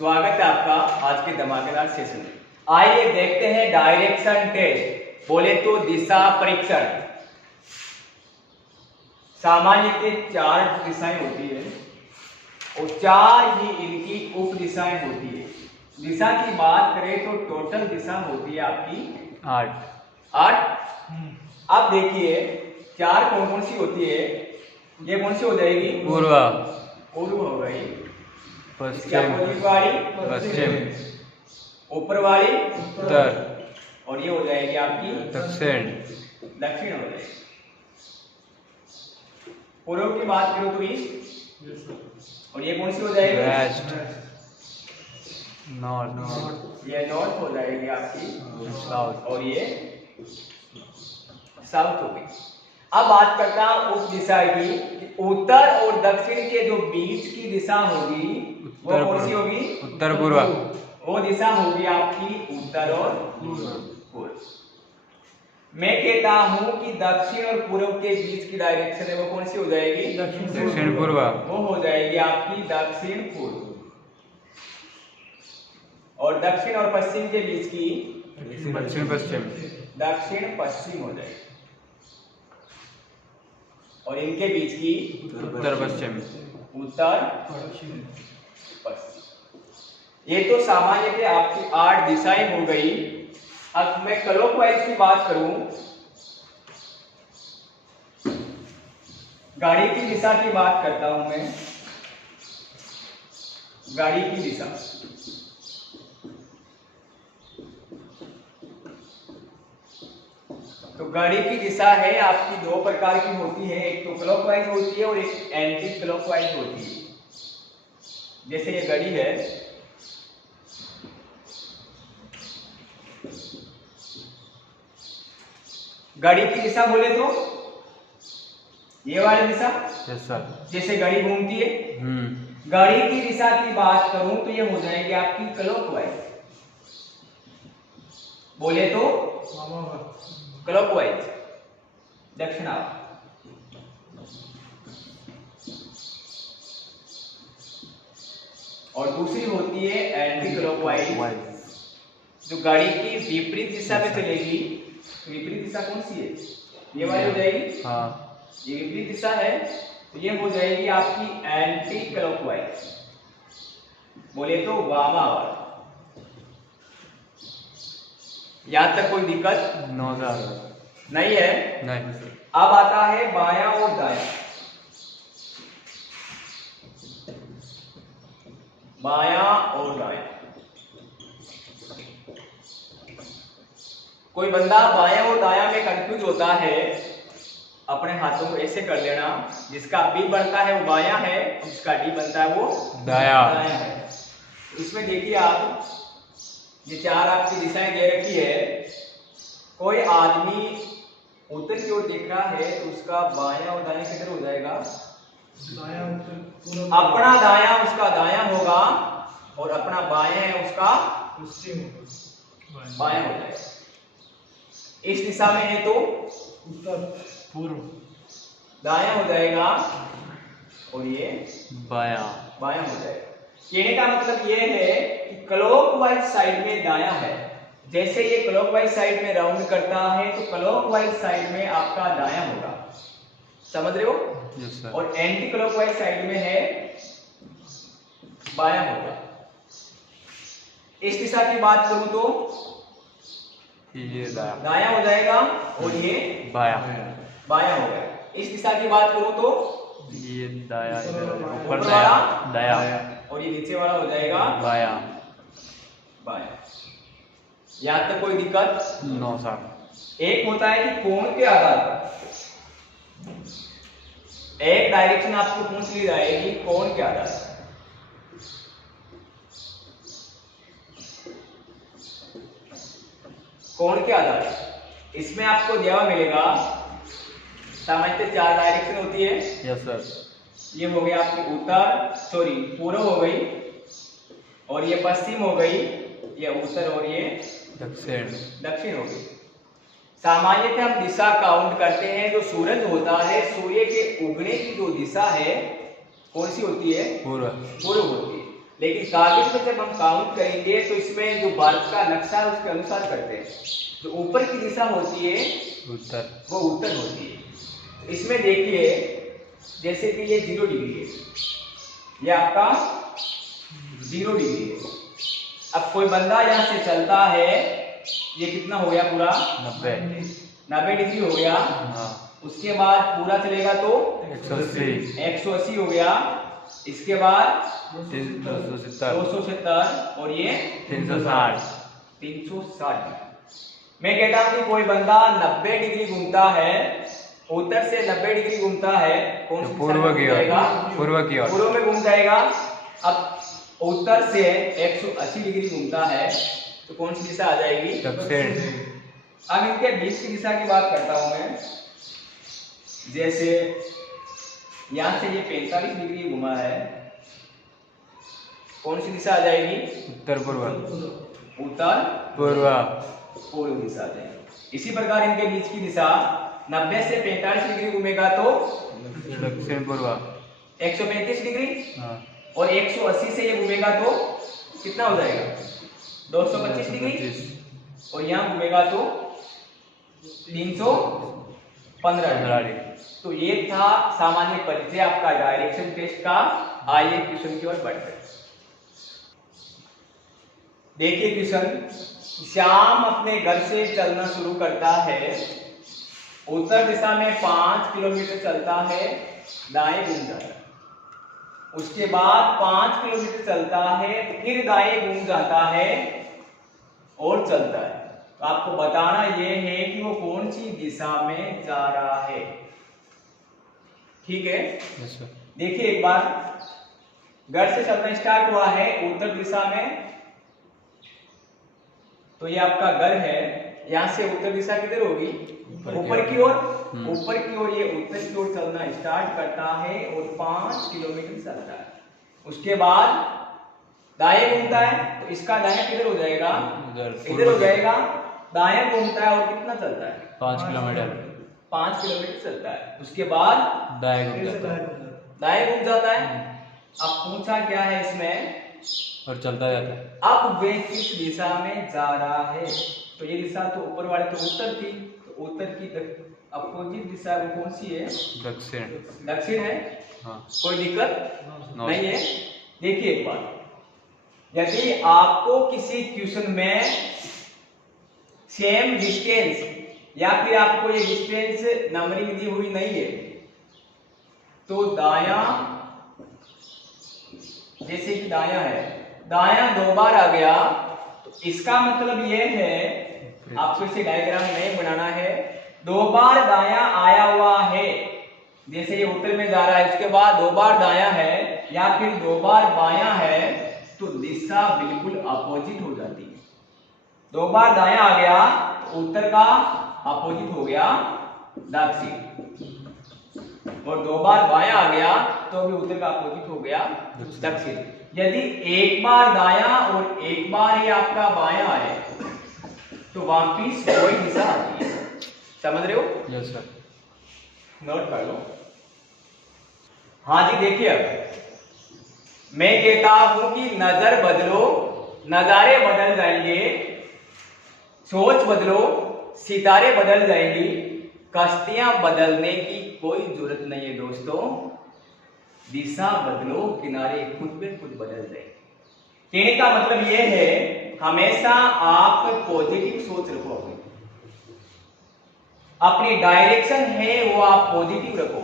स्वागत है आपका आज के धमाकेदार सेशन में। आइए देखते हैं डायरेक्शन टेस्ट, बोले तो दिशा परीक्षण। सामान्य चार दिशाएं होती है और चार ही इनकी उप दिशाएं होती है। दिशा की बात करें तो टोटल दिशा होती है आपकी 8। अब देखिए चार कौन कौन सी होती है। ये कौन सी हो जाएगी? पूर्व हो गई, पश्चिम, ऊपर वाली उत्तर, और ये हो जाएगी आपकी दक्षिण हो जाएगी। पूर्व की बात करो तो ईस्ट, और ये कौन सी हो जाएगी? वेस्ट, नॉर्थ, ये नॉर्थ हो जाएगी आपकी, साउथ, और ये साउथ हो गई। अब बात करता हूं उप दिशा की। उत्तर और दक्षिण के जो बीच की दिशा होगी वो कौन सी होगी? उत्तर पूर्व। वो दिशा होगी आपकी उत्तर और पूर्व। मैं कहता हूं कि दक्षिण और पूर्व के बीच की डायरेक्शन है वो कौन सी हो जाएगी? दक्षिण पूर्व। वो हो जाएगी आपकी दक्षिण पूर्व। और दक्षिण और पश्चिम के बीच की दक्षिण पश्चिम। दक्षिण पश्चिम हो जाएगी, और इनके बीच की उत्तर पश्चिम। उत्तर पश्चिम। ये तो सामान्य के आपकी 8 दिशाएं हो गई। अब मैं क्लॉकवाइज की बात करूं, गाड़ी की दिशा की बात करता हूं मैं। गाड़ी की दिशा तो गाड़ी की दिशा है आपकी दो प्रकार की होती है, एक तो क्लॉकवाइज होती है और एक एंटी क्लॉकवाइज होती है। जैसे ये गाड़ी है, गाड़ी की दिशा बोले तो ये वाली दिशा, जैसे गाड़ी घूमती है। गाड़ी की दिशा की बात करूं तो ये हो जाएगी आपकी क्लॉकवाइज, बोले तो क्लॉकवाइज, दक्षिणावर्त। और दूसरी होती है एंटी क्लॉकवाइज, जो गाड़ी की विपरीत दिशा में चलेगी। विपरीत दिशा कौन सी है? ये वाली हो जाएगी। हाँ, ये विपरीत दिशा है तो ये हो जाएगी आपकी एंटी क्लॉकवाइज, बोले तो वामावर्त। यहां तक कोई दिक्कत नहीं है? नहीं। अब आता है बायां और दायां। बायां और दायां। कोई बंदा बायां और दायां में कंफ्यूज होता है, अपने हाथों को ऐसे कर लेना, जिसका बी बनता है वो बायां है, जिसका डी बनता है वो दायां है। इसमें देखिए आप, ये चार आपकी दिशाएं दे रखी है। कोई आदमी उत्तर की ओर देख रहा है तो उसका बायां और दायां किधर हो जाएगा? अपना दायां उसका दायां होगा और अपना बायां है उसका बायां हो जाएगा। इस दिशा में है तो उत्तर पूर्व दायां हो जाएगा और ये बायां हो जाएगा। कहने का मतलब ये है कि क्लॉकवाइज साइड में दायां है। जैसे ये क्लॉकवाइज साइड में राउंड करता है तो क्लॉकवाइज साइड में आपका दायां होगा, समझ रहे हो? yes, और एंटी क्लॉकवाइज साइड में है बायां होगा। इस दिशा की बात करूं तो ये दायां हो जाएगा और ये बायां हो गया। इस दिशा की बात करूं तो ये दायां, ऊपर वाला दायां, और ये नीचे वाला हो जाएगा बायां। यहां तक कोई दिक्कत? No sir. एक होता है कि कोण के आधार पर एक डायरेक्शन आपको पूछ ली जाएगी कोण के आधार पर। कोण के आधार पर इसमें आपको जवाब मिलेगा। सामान्यतः 4 डायरेक्शन होती है। Yes sir. ये हो गया आपकी पूर्व हो गई, और ये पश्चिम हो गई, ये उत्तर और ये दक्षिण हो गई। सामान्यतः हम दिशा काउंट करते हैं। जो सूरज होता है, सूर्य के उगने की जो दिशा है कौन सी होती है? पूर्व होती है। लेकिन कागज में जब हम काउंट करेंगे तो इसमें जो भारत का नक्शा है उसके अनुसार करते हैं। जो ऊपर की दिशा होती है उत्तर, वो उत्तर होती है। इसमें देखिए जैसे कि ये 0 डिग्री है, ये आपका 0 डिग्री है। अब कोई बंदा यहाँ से चलता है, ये कितना हो गया पूरा 90 डिग्री हो गया। हाँ, उसके बाद पूरा चलेगा तो 180 हो गया। इसके बाद 270 270 और ये 360। 360। मैं कहता हूँ कि कोई बंदा 90 डिग्री घूमता है, उत्तर से 90 डिग्री घूमता है, कौन सी पूर्व की ओर, पूर्व की ओर, पूर्व में घूम जाएगा। अब उत्तर से 180 डिग्री घूमता है तो कौन सी दिशा आ जाएगी? दक्षिण। अब इनके बीच की दिशा की बात करता हूं मैं। जैसे यहां से ये 45 डिग्री घुमा है, कौन सी दिशा आ जाएगी? उत्तर पूर्व, उत्तर पूर्व, पूर्व दिशा आ जाएगी। इसी प्रकार इनके बीच की दिशा 90 से 45 डिग्री घूमेगा तो दक्षिण पूर्व, 135 डिग्री। हाँ, और 180 से ये घूमेगा तो कितना हो जाएगा? 225 डिग्री। और यहाँ घूमेगा तो 315 डिग्री। तो ये था सामान्य परिचय आपका डायरेक्शन टेस्ट का। आइए क्वेश्चन की ओर बढ़ते हैं। देखिए क्वेश्चन, श्याम अपने घर से चलना शुरू करता है, उत्तर दिशा में 5 किलोमीटर चलता है, दाएं घूम जाता है। उसके बाद 5 किलोमीटर चलता है, फिर दाएं घूम जाता है और चलता है। तो आपको बताना यह है कि वो कौन सी दिशा में जा रहा है। ठीक है, देखिए एक बार, घर से चलना स्टार्ट हुआ है उत्तर दिशा में, तो ये आपका घर है। यहां से उत्तर दिशा किधर होगी? ऊपर की ओर। ऊपर की ओर ये उत्तर की ओर चलना स्टार्ट करता है और 5 किलोमीटर चलता है। उसके बाद दाएं घूमता है, तो इसका दाएं किधर हो जाएगा? इधर हो जाएगा। दाएं घूमता है और कितना चलता है? 5 किलोमीटर, 5 किलोमीटर चलता है। उसके बाद दाएं घूम जाता है, दाएं घूम जाता है। अब पूछा क्या है इसमें? और चलता जाता है। अब वे किस दिशा में जा रहा है? तो ये दिशा तो ऊपर वाले तो उत्तर थी, तो उत्तर की अपोजिट दिशा वो कौन सी है? दक्षिण। दक्षिण है। हाँ, कोई दिक्कत नहीं है। देखिए एक बात, यदि आपको किसी क्वेश्चन में सेम डिस्टेंस या फिर आपको ये डिस्टेंस नंबरिंग दी हुई नहीं है, तो दायां, जैसे कि दायां है, दायां 2 बार आ गया, तो इसका मतलब ये है, आपको इसे डायग्राम नहीं बनाना है। 2 बार दायां आया हुआ है, जैसे ये उत्तर में जा रहा है, उसके बाद 2 बार दायां है या फिर 2 बार बायां है, तो दिशा बिल्कुल अपोजिट हो जाती है। 2 बार दायां आ गया तो उत्तर का अपोजिट हो गया दक्षिण, और 2 बार बायां आ गया तो भी उत्तर का अपोजिट हो गया दक्षिण। यदि एक बार दायां और एक बार ये आपका बायां आए तो वापिस वही दिशा आती है। समझ रहे हो? Yes sir. नोट कर लो। हाँ जी, देखिए अब मैं कहता हूं कि नजर बदलो, नजारे बदल जाएंगे, सोच बदलो, सितारे बदल जाएंगी, कश्तियां बदलने की कोई जरूरत नहीं है दोस्तों। दिशा बदलो, किनारे खुद पे खुद बदल जाएंगे। कहने का मतलब यह है, हमेशा आप पॉजिटिव सोच रखो, अपनी डायरेक्शन है वो आप पॉजिटिव रखो।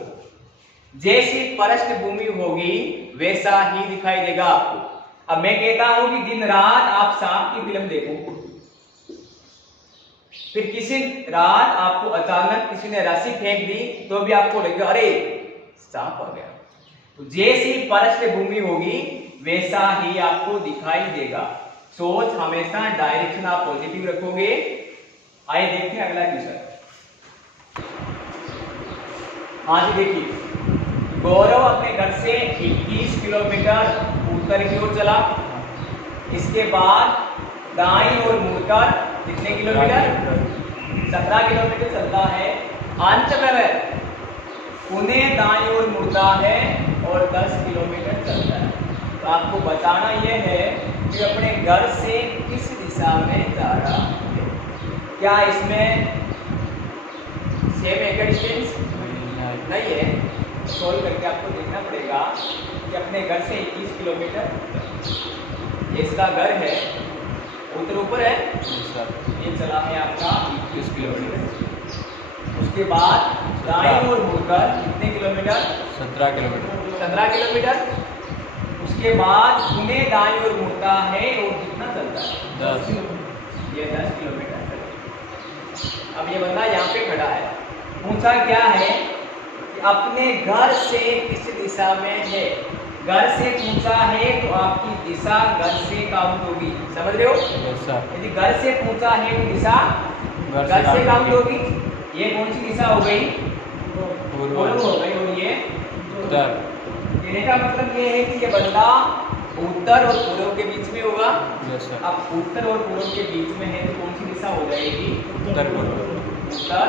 जैसी पृष्ठभूमि होगी वैसा ही दिखाई देगा आपको। अब मैं कहता हूं कि दिन रात आप सांप की फिल्म देखो, फिर किसी रात आपको अचानक किसी ने रस्सी फेंक दी तो भी आपको लगेगा अरे सांप आ गया। तो जैसी पृष्ठभूमि होगी वैसा ही आपको दिखाई देगा। सोच हमेशा डायरेक्शन आप पॉजिटिव रखोगे। आइए देखते हैं अगला क्वेश्चन। हाँ जी, देखिए गौरव अपने घर से 21 किलोमीटर उत्तर की ओर चला। इसके बाद दाईं ओर मुड़कर कितने किलोमीटर? 17 किलोमीटर चलता है। अंत में पुनः दाईं ओर मुड़ता है और 10 किलोमीटर चलता है। तो तो आपको बताना यह है कि अपने घर से किस दिशा में जा रहा है। क्या इसमें सेम है क्या डिस्टेंस? नहीं है। सोल्व करके आपको देखना पड़ेगा कि अपने घर से 21 किलोमीटर ये इसका घर है, उत्तर ऊपर है, ये चला है आपका 21 किलोमीटर। उसके बाद दाईं ओर मुड़कर कितने किलोमीटर? 17 किलोमीटर। 17 किलोमीटर। उसके बाद पुनः दाईं ओर मुड़ता है और कितना चलता है? 10। ये 10 किलोमीटर। अब ये बंदा यहाँ पे खड़ा है, पूछा क्या है कि अपने घर से किस दिशा में है। घर से पूछा है तो आपकी दिशा घर से काउंट होगी, समझ रहे हो? यदि घर से पूछा है तो दिशा घर से काउंट होगी। ये कौन सी दिशा हो गई? पूर्व हो गई। और ये उत्तर। कहने का मतलब ये है कि ये बंदा उत्तर और पूर्व के बीच में होगा। अब उत्तर और पूर्व के बीच में है तो कौन सी दिशा हो जाएगी? उत्तर पूर्व। उत्तर।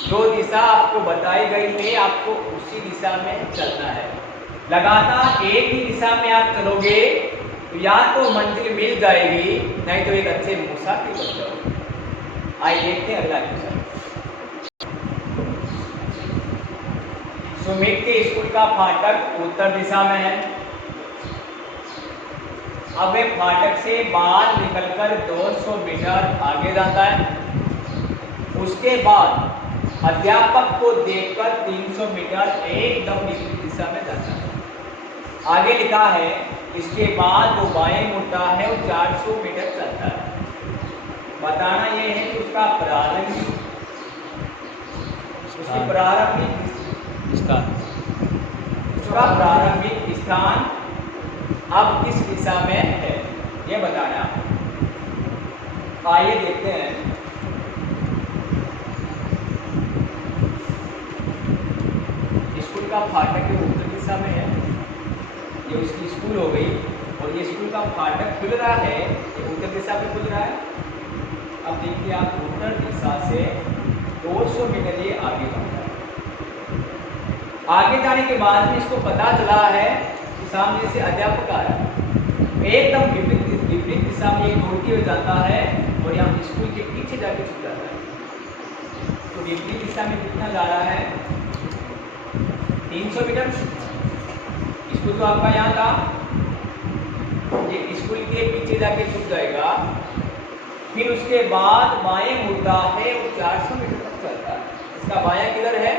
जो दिशा आपको बताई गई है आपको उसी दिशा में चलना है। लगातार एक ही दिशा में आप चलोगे तो या तो मंजिल मिल जाएगी, नहीं तो एक अच्छे मुसाफिर बन जाओगे। आइए देखते हैं अगला क्वेश्चन। सुमित के स्कूल का फाटक उत्तर दिशा में है। अब वे फाटक से बाहर निकलकर 200 मीटर आगे जाता है। उसके बाद अध्यापक को देखकर 300 मीटर एकदम विपरीत दिशा में जाता है। आगे लिखा है इसके बाद वो बाएं मुड़ता है और 400 मीटर चलता है। बताना ये है कि उसका प्रारंभिक स्थान अब किस दिशा में है, ये बताना आपको। आइए देखते हैं। स्कूल का फाटक ये उत्तर दिशा में है, ये उसकी स्कूल हो गई। और ये स्कूल का फाटक खुल रहा है, ये उत्तर दिशा में खुल रहा है। अब देखिए आप उत्तर दिशा से 200 मीटर ये आगे बढ़ता है। आगे जाने के बाद में इसको पता चला है कि सामने से अध्यापक आ रहा है। एकदम विपरीत दिशा में एक दौड़ते हुए जाता है और यहाँ स्कूल के पीछे जाके छुप जाता है। तो विपरीत दिशा में कितना जा रहा है? 300 मीटर। स्कूल तो आपका यहाँ था, ये स्कूल के पीछे जाके छुप जाएगा। फिर उसके बाद बाएं मुड़ता है और 400 मीटर तक चलता है। इसका बायां किधर है?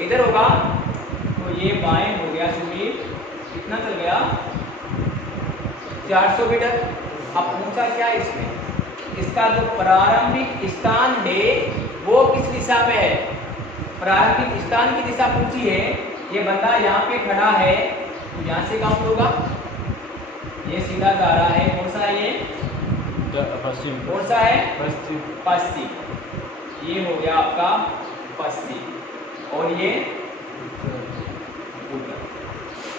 इधर होगा। तो ये बाएं हो गया सुमित, कितना चल गया? 400 मीटर। अब पूछा क्या इसमें? इसका जो प्रारंभिक स्थान है वो किस दिशा में है? प्रारंभिक स्थान की दिशा पूछी है। ये बंदा यहाँ पे खड़ा है तो यहाँ से काउंट होगा। ये सीधा जा रहा है, कौन सा है ये? पश्चिम। कौन सा है? पश्चिम। पश्चिम। ये हो गया आपका पश्चिम और ये उत्तर।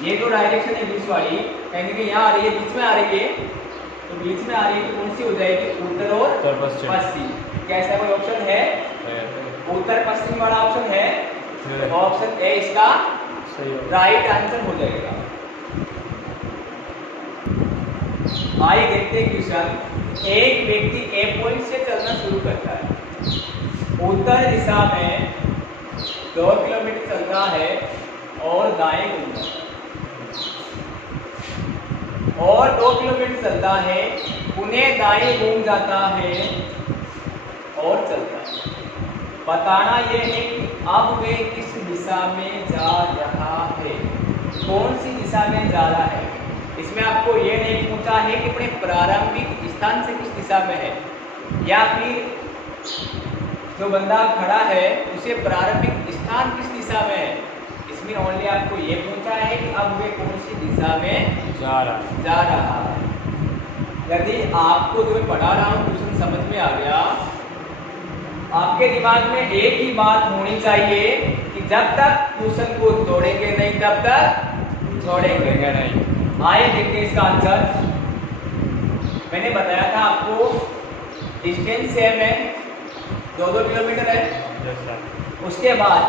ये जो डायरेक्शन है बीच वाली, यानी कि यहाँ आ रही है, बीच में आ रही है, तो बीच में आ रही है तो कौन सी हो जाएगी? उत्तर और पश्चिम। क्या ऐसा कोई ऑप्शन है? उत्तर पश्चिम वाला ऑप्शन है। ऑप्शन ए इसका राइट आंसर हो जाएगा। आइए देखते हैं क्वेश्चन। एक व्यक्ति ए पॉइंट से चलना शुरू करता है। उत्तर दिशा में 2 किलोमीटर चलता है और दाएं घूमता है, और 2 किलोमीटर चलता है, पुनः दाएं घूम जाता है और चलता है। बताना यह है कि अब वे किस दिशा में जा रहा है। कौन सी दिशा में जा रहा है? इसमें आपको ये नहीं पूछा है कि अपने प्रारंभिक स्थान से किस दिशा में है, या फिर जो बंदा खड़ा है उसे प्रारंभिक स्थान किस दिशा में है। इसमें ओनली आपको ये पूछा है कि अब वे कौन सी दिशा में जा रहा है। यदि आपको जो मैं पढ़ा रहा हूँ क्वेश्चन समझ में आ गया, आपके दिमाग में एक ही बात होनी चाहिए कि जब तक ट्यूशन को तोड़ेंगे नहीं तब तक छोड़ेंगे नहीं। आइए देखते हैं इसका आंसर। मैंने बताया था आपको डिस्टेंस सेम है, 2-2 किलोमीटर है। उसके बाद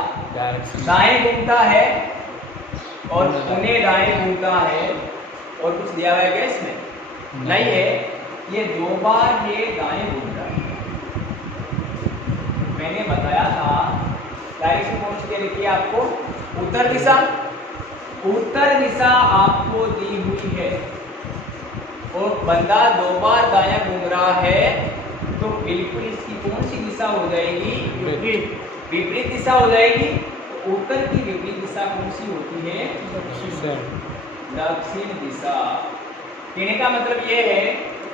दाएं घूमता है और पुणे दाएं घूमता है। और कुछ दिया हुआ है क्या इसमें? नहीं है। ये 2 बार ये दाएं घूमता है। मैंने बताया था डायरेक्शन कौन सी दे रखी है आपको? उत्तर दिशा। उत्तर दिशा आपको दी हुई है और बंदा 2 बार दायां घूम रहा है, तो बिल्कुल इसकी कौन सी दिशा हो जाएगी? विपरीत दिशा हो जाएगी। तो उत्तर की विपरीत दिशा कौन सी होती है? दक्षिण दिशा। कहने का मतलब ये है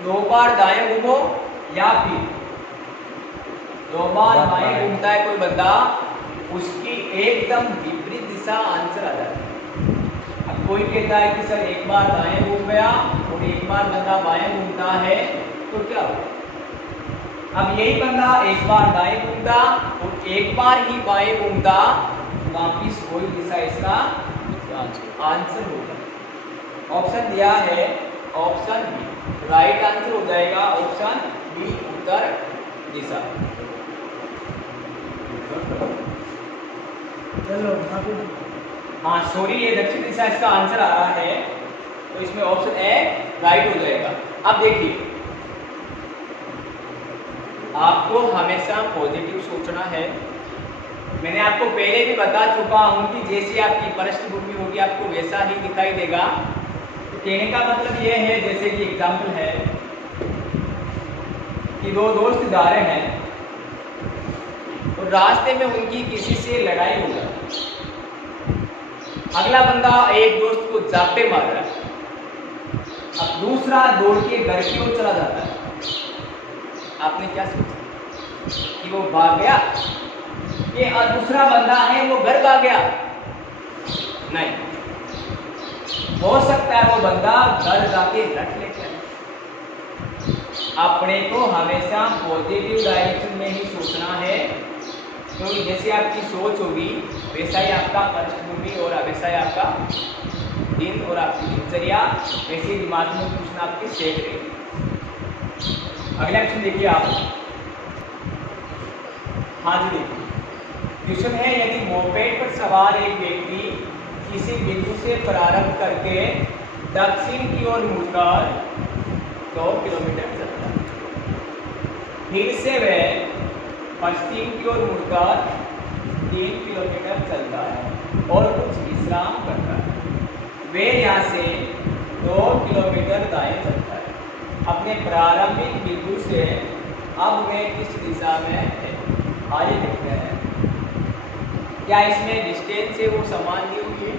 2 बार दाएं घूमो या फिर 2 बार बाएं घूमता है कोई बंदा, उसकी एकदम विपरीत दिशा आंसर आ जाती है। अब कोई कहता है कि सर 1 बार दाएं घूम गया और 1 बार बंदा बाएं घूमता है, तो क्या होगा? अब यही बंदा 1 बार दाएं घूमता और 1 बार ही बाएं घूमता, वापिस वही दिशा इसका आंसर होगा। ऑप्शन दिया है ऑप्शन बी, राइट आंसर हो जाएगा ऑप्शन बी, उत्तर दिशा। हाँ सॉरी, ये दक्षिण दिशा इसका आंसर आ रहा है, तो इसमें ऑप्शन ए राइट हो जाएगा। अब देखिए, आपको हमेशा पॉजिटिव सोचना है। मैंने आपको पहले भी बता चुका हूं कि जैसी आपकी पृष्ठभूमि होगी आपको वैसा ही दिखाई देगा। तो कहने का मतलब ये है, जैसे कि एग्जाम्पल है कि 2 दोस्त जा रहे हैं और रास्ते में उनकी किसी से लड़ाई हो जाती। अगला बंदा एक दोस्त को जापे मार रहा है, अब दूसरा दौड़ के घर की ओर चला जाता है। आपने क्या सोचा कि वो भाग गया कि दूसरा बंदा है वो घर भाग गया? नहीं, हो सकता है वो बंदा घर जाके रख लेता है। अपने को हमेशा पॉजिटिव डायरेक्शन में ही सोचना है, क्योंकि जैसे आपकी सोच होगी वैसा ही आपका पृष्ठभूमि और वैसा ही आपका दिन और आपकी दिनचर्या वैसे दिमाग में कुछ आपके सेट रहेगी। अगला क्वेश्चन देखिए आप। हाँ जी देखिए, क्वेश्चन है यदि मोपेड पर सवार एक व्यक्ति किसी बिंदु से प्रारंभ करके दक्षिण की ओर मुड़कर 2 किलोमीटर चलता है, फिर से वह पश्चिम की ओर मुड़कर 3 किलोमीटर चलता है और कुछ विश्राम करता है, वे यहाँ से 2 किलोमीटर दाएं चलता है। अपने प्रारंभिक बिंदु से अब वे किस दिशा में है? आइए देखते हैं। क्या इसमें डिस्टेंस है वो समान दी हुई है?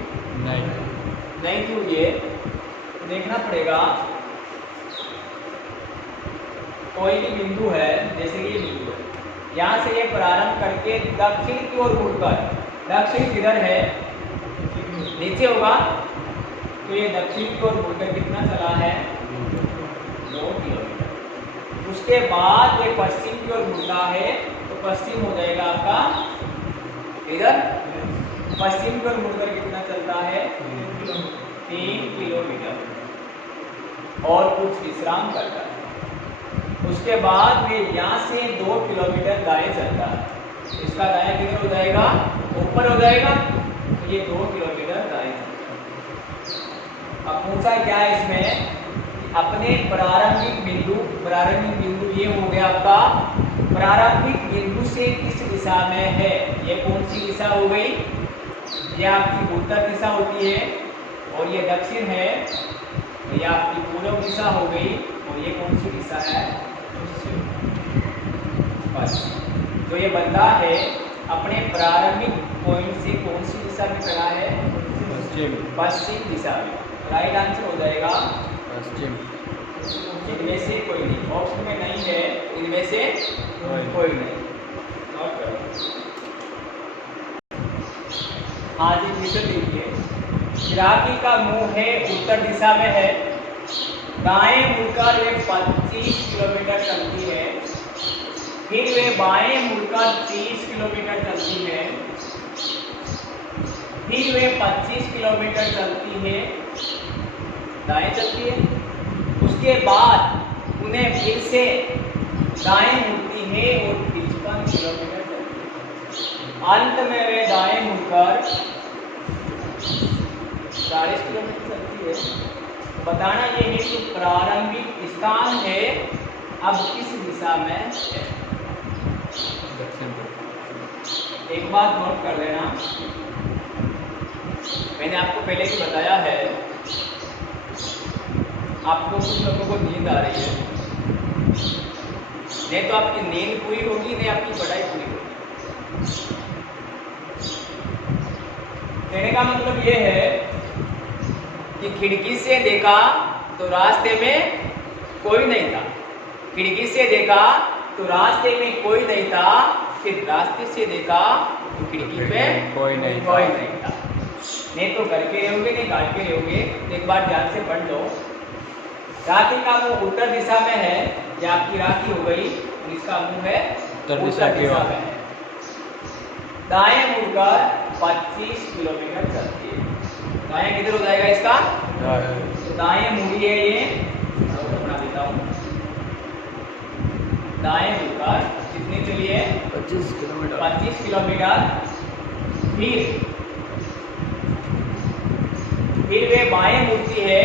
नहीं दी हुई है। तो देखना पड़ेगा, कोई भी बिंदु है, जैसे कि ये बिंदु है, यहाँ से ये प्रारंभ करके दक्षिण की ओर मुड़कर, दक्षिण किधर है? नीचे होगा, तो ये दक्षिण की ओर मुड़कर कितना चला है? 2 किलोमीटर। उसके बाद ये पश्चिम की ओर मुड़ता है, तो पश्चिम हो जाएगा आपका इधर, पश्चिम की ओर मुड़कर कितना चलता है? 3 किलोमीटर और कुछ विश्राम करता है। उसके बाद वे यहाँ से 2 किलोमीटर दाएं चलता है। इसका दाएं किधर हो जाएगा? ऊपर हो जाएगा, तो ये 2 किलोमीटर दाएं चलता है। अब पूछा क्या है इसमें? अपने प्रारंभिक बिंदु ये हो गया आपका, प्रारंभिक बिंदु से किस दिशा में है? ये कौन सी दिशा हो गई? ये आपकी उत्तर दिशा होती है और ये दक्षिण है, ये आपकी पूर्व दिशा हो गई और ये कौन सी दिशा है? पश्चिम। तो ये बंदा है अपने प्रारंभिक पॉइंट से कौन सी दिशा में खड़ा है? पश्चिम दिशा में। राइट आंसर हो जाएगा पश्चिम। इनमें से कोई नहीं, ऑप्शन में नहीं है, इनमें से कोई नहीं। नोट करो। हाँ जी, क्वेश्चन देखिए, गिराकी का मुंह है उत्तर दिशा में है, दाएं मुड़कर वे 25 किलोमीटर चलती है, फिर वे बाएं मुड़कर 30 किलोमीटर चलती है, फिर वे 25 किलोमीटर चलती है, दाएं चलती है। उसके बाद उन्हें फिर से दाएं मुड़ती है और 55 किलोमीटर चलती है। अंत में वे दाएं मुड़कर 40 किलोमीटर चलती है। तो बताना ये है कि प्रारंभिक स्थान है अब किस दिशा में है। दक्षिण पूर्व। एक बात नोट कर लेना, मैंने आपको पहले ही बताया है, आपको कुछ लोगों को नींद आ रही है, नहीं तो आपकी नींद पूरी होगी नहीं आपकी पढ़ाई पूरी होगी। कहने का मतलब ये है कि खिड़की से देखा तो रास्ते में कोई नहीं था, खिड़की से देखा तो रास्ते में कोई नहीं था, फिर रास्ते से देखा तो खिड़की पे कोई नहीं था। नहीं तो घर के रहोगे नहीं काट के रहोगे। एक बार ध्यान से पढ़ लो, राखी का मुंह उत्तर दिशा में है, ये आपकी राखी हो गई, और इसका मुंह है उत्तर दिशा की ओर में है। दाएं मुड़कर 25 किलोमीटर चलती है। दाएं किधर हो जाएगा इसका, तो दाएं मुड़ी है ये, बना देता हूँ। दाएं मुड़कर कितनी चलिए 25 किलोमीटर। 25 किलोमीटर। फिर वे बाएं मुड़ती है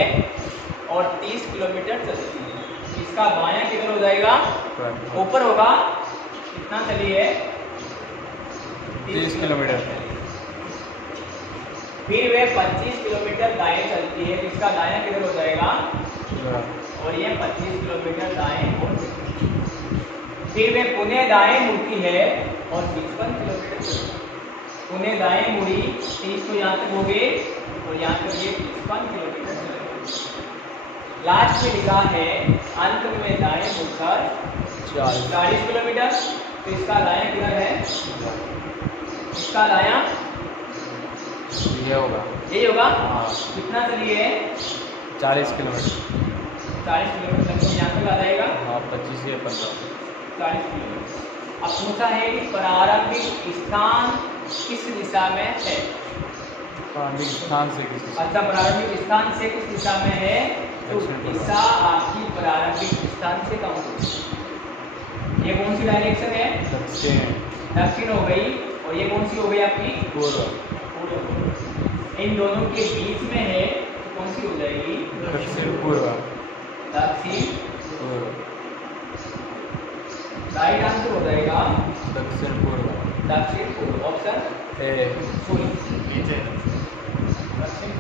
और 30 किलोमीटर चलती है। इसका बायां किधर हो जाएगा, ऊपर होगा। कितना चली है 30 किलोमीटर। फिर वे 25 किलोमीटर दाएं चलती है, इसका दायां किधर हो जाएगा, और ये 25 किलोमीटर दाएं हो। फिर वे पुणे दाएं मुड़ती है और 55 किलोमीटर चलती है। पुणे दाएं मुड़ी 30 तो यहाँ तक हो गए और यहाँ तक ये 55 किलोमीटर चलेगा। लास्ट में लिखा है अंत में दाएं मुड़कर 40 किलोमीटर। तो इसका दायां किधर है, इसका दायां ये होगा, यही होगा। हाँ। कितना चलिए 40 किलोमीटर। 40 किलोमीटर तक यहाँ तक आ जाएगा। हाँ 25 से 15। 40 किलोमीटर। अब पूछा है कि प्रारंभिक स्थान किस दिशा में है। प्रारंभिक स्थान से किस दिशा? अच्छा, प्रारंभिक स्थान से किस दिशा में है, तो दिशा आपकी प्रारंभिक स्थान से कम होगी। ये कौन सी डायरेक्शन है, दक्षिण हो गई, और ये कौन सी हो गई आपकी पूर्व। इन दोनों के बीच में है, तो कौन सी हो जाएगी दक्षिण पूर्व। दक्षिण पूर्व। राइट आंसर हो जाएगा दक्षिण पूर्व। दक्षिण पूर्व। Option A. सुन नीचे दक्षिण।